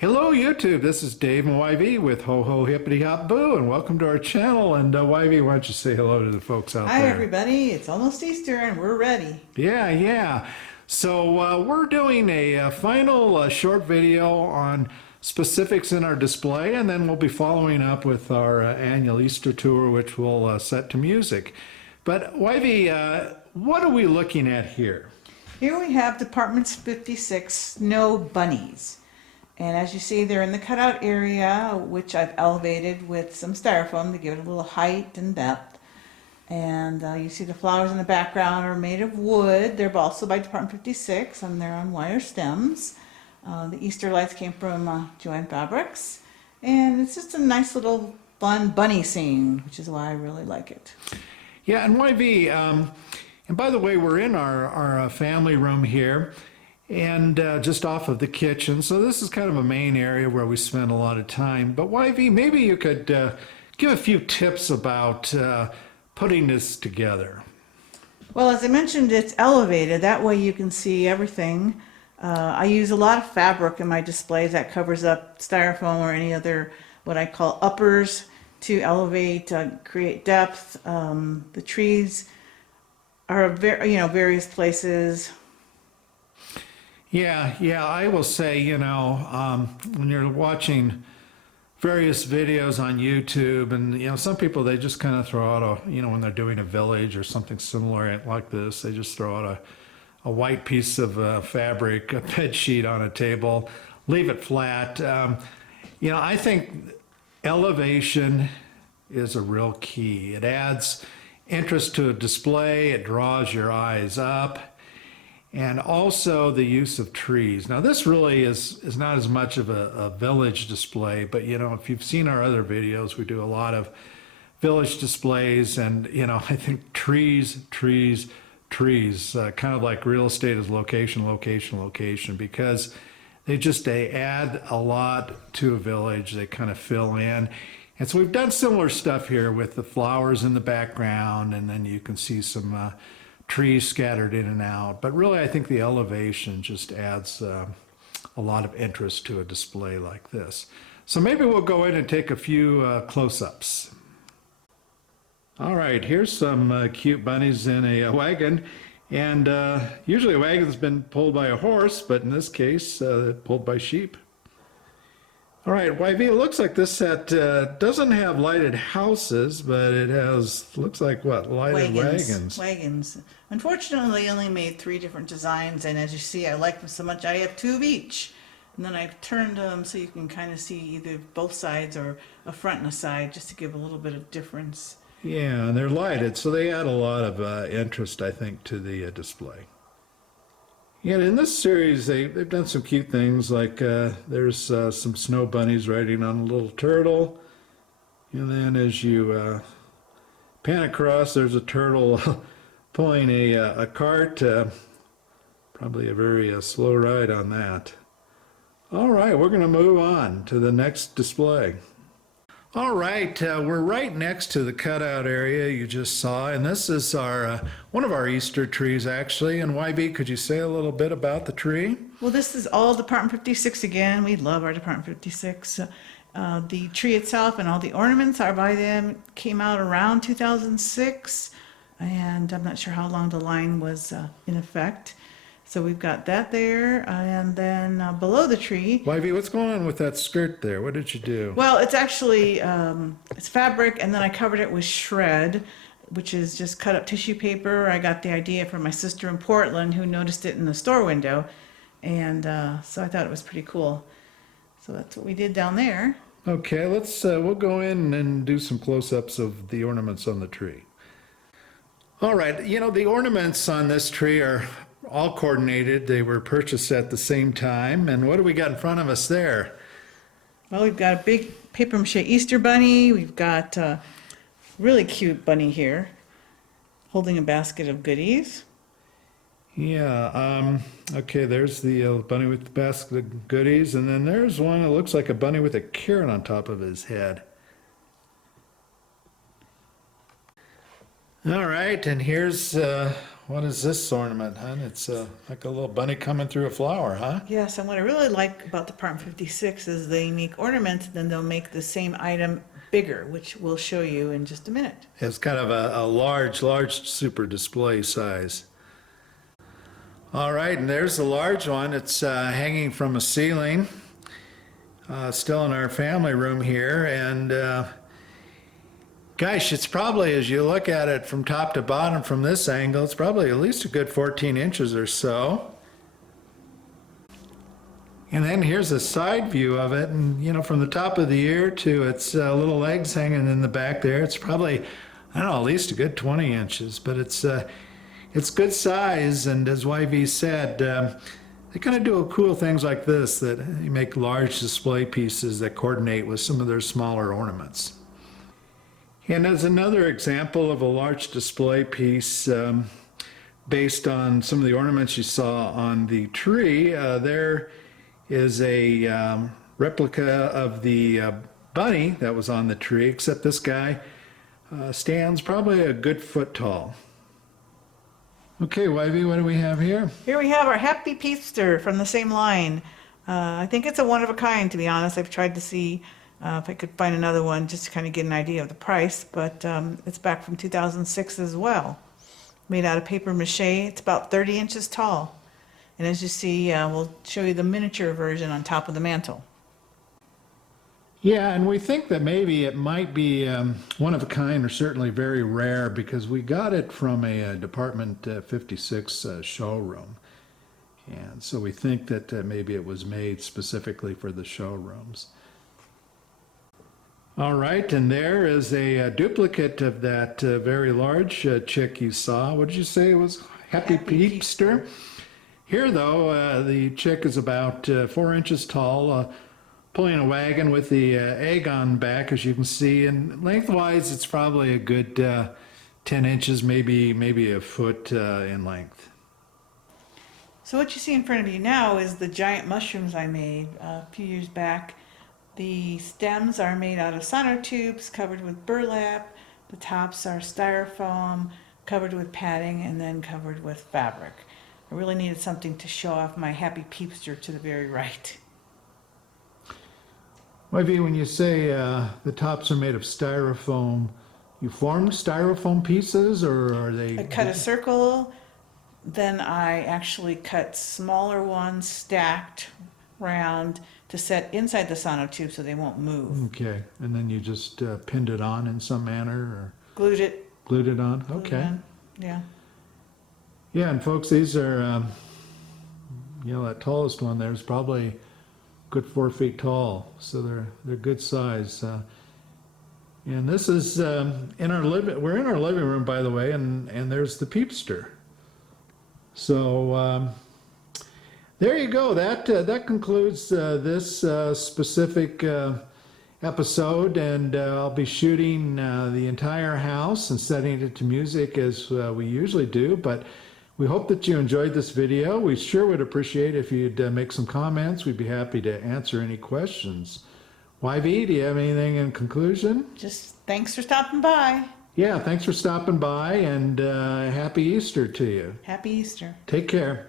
Hello YouTube, this is Dave and YV with Ho Ho Hippity Hop Boo, and welcome to our channel. And YV, why don't you say hello to the folks out Hi there? everybody, it's almost Easter and we're ready. Yeah. So we're doing a final short video on specifics in our display, and then we'll be following up with our annual Easter tour, which we'll set to music. But YV, what are we looking at here? Here we have Departments 56 Snow Bunnies. And as you see, they're in the cutout area, which I've elevated with some styrofoam to give it a little height and depth. And you see the flowers in the background are made of wood. They're also by Department 56 and they're on wire stems. The Easter lights came from Joanne Fabrics. And it's just a nice little fun bunny scene, which is why I really like it. Yeah, and YV, and by the way, we're in our family room here, and just off of the kitchen. So this is kind of a main area where we spend a lot of time. But YV, maybe you could give a few tips about putting this together. Well, as I mentioned, it's elevated. That way you can see everything. I use a lot of fabric in my displays that covers up styrofoam or any other what I call uppers to elevate, create depth. The trees are various places. Yeah, I will say, when you're watching various videos on YouTube, and some people, they just kind of throw out when they're doing a village or something similar like this, they just throw out a white piece of fabric, a bed sheet on a table, leave it flat. I think elevation is a real key. It adds interest to a display, it draws your eyes up. And also the use of trees. Now this really is not as much of a village display, but if you've seen our other videos, we do a lot of village displays, and I think trees, kind of like real estate is location, because they add a lot to a village. They kind of fill in. And so we've done similar stuff here with the flowers in the background, and then you can see some trees scattered in and out. But really, I think the elevation just adds a lot of interest to a display like this. So maybe we'll go in and take a few close-ups. All right, here's some cute bunnies in a wagon. And usually a wagon's been pulled by a horse, but in this case, pulled by sheep. All right, YV, it looks like this set doesn't have lighted houses, but it looks like what, lighted wagons. Wagons. Unfortunately, I only made 3 different designs, and as you see, I like them so much, I have 2 of each. And then I've turned them so you can kind of see either both sides or a front and a side, just to give a little bit of difference. Yeah, and they're lighted, so they add a lot of interest, I think, to the display. Yeah, in this series, they've done some cute things, like there's some snow bunnies riding on a little turtle. And then as you pan across, there's a turtle pulling a cart. Probably a very slow ride on that. All right, we're going to move on to the next display. All right, we're right next to the cutout area you just saw, and this is our one of our Easter trees, actually. And YV, could you say a little bit about the tree? Well, this is all Department 56 again. We love our Department 56. The tree itself and all the ornaments are by them. Came out around 2006, and I'm not sure how long the line was in effect. So we've got that there, and then below the tree. YV, what's going on with that skirt there? What did you do? Well, it's actually it's fabric, and then I covered it with shred, which is just cut up tissue paper. I got the idea from my sister in Portland, who noticed it in the store window, and so I thought it was pretty cool. So that's what we did down there. Okay, we'll go in and do some close-ups of the ornaments on the tree. All right, the ornaments on this tree are all coordinated. They were purchased at the same time. And what do we got in front of us there? Well, we've got a big paper mache Easter bunny. We've got a really cute bunny here holding a basket of goodies. Yeah, okay, there's the bunny with the basket of goodies. And then there's one that looks like a bunny with a carrot on top of his head. All right, and here's what is this ornament, hon? It's like a little bunny coming through a flower, huh? Yes, and what I really like about Department 56 is they make ornaments, then they'll make the same item bigger, which we'll show you in just a minute. It's kind of a large super display size. All right, and there's the large one. It's hanging from a ceiling, still in our family room here, and gosh, it's probably, as you look at it from top to bottom from this angle, it's probably at least a good 14 inches or so. And then here's a side view of it, and you know, from the top of the ear to its little legs hanging in the back there, it's probably, I don't know, at least a good 20 inches, but it's good size, and as YV said, they kind of do cool things like this, that you make large display pieces that coordinate with some of their smaller ornaments. And as another example of a large display piece, based on some of the ornaments you saw on the tree, there is a replica of the bunny that was on the tree, except this guy stands probably a good foot tall. Okay, YV, what do we have here? Here we have our Happy Peepster from the same line. I think it's a one of a kind, to be honest. I've tried to see if I could find another one just to kind of get an idea of the price, but it's back from 2006 as well. Made out of paper mache. It's about 30 inches tall. And as you see, we'll show you the miniature version on top of the mantle. Yeah, and we think that maybe it might be one of a kind, or certainly very rare, because we got it from a Department 56 showroom. And so we think that maybe it was made specifically for the showrooms. All right, and there is a duplicate of that very large chick you saw. What did you say it was? Happy Peepster? Here, though, the chick is about 4 inches tall, pulling a wagon with the egg on back, as you can see. And lengthwise, it's probably a good 10 inches, maybe a foot in length. So what you see in front of you now is the giant mushrooms I made a few years back. The stems are made out of sonotubes covered with burlap. The tops are styrofoam covered with padding and then covered with fabric. I really needed something to show off my Happy Peepster to the very right. YV, when you say the tops are made of styrofoam, you formed styrofoam pieces, or are they? I cut a circle, then I actually cut smaller ones stacked round to set inside the sonotube so they won't move. Okay, and then you just pinned it on in some manner, or Glued it. glued it on? Glued it Okay. on. Yeah. Yeah, and folks, these are, you know, that tallest one there is probably a good 4 feet tall, so they're good size. And this is in our we're in our living room, by the way, and there's the Peepster. So there you go. That concludes this specific episode, and I'll be shooting the entire house and setting it to music as we usually do. But we hope that you enjoyed this video. We sure would appreciate if you'd make some comments. We'd be happy to answer any questions. YV, do you have anything in conclusion? Just thanks for stopping by. Yeah, thanks for stopping by, and happy Easter to you. Happy Easter. Take care.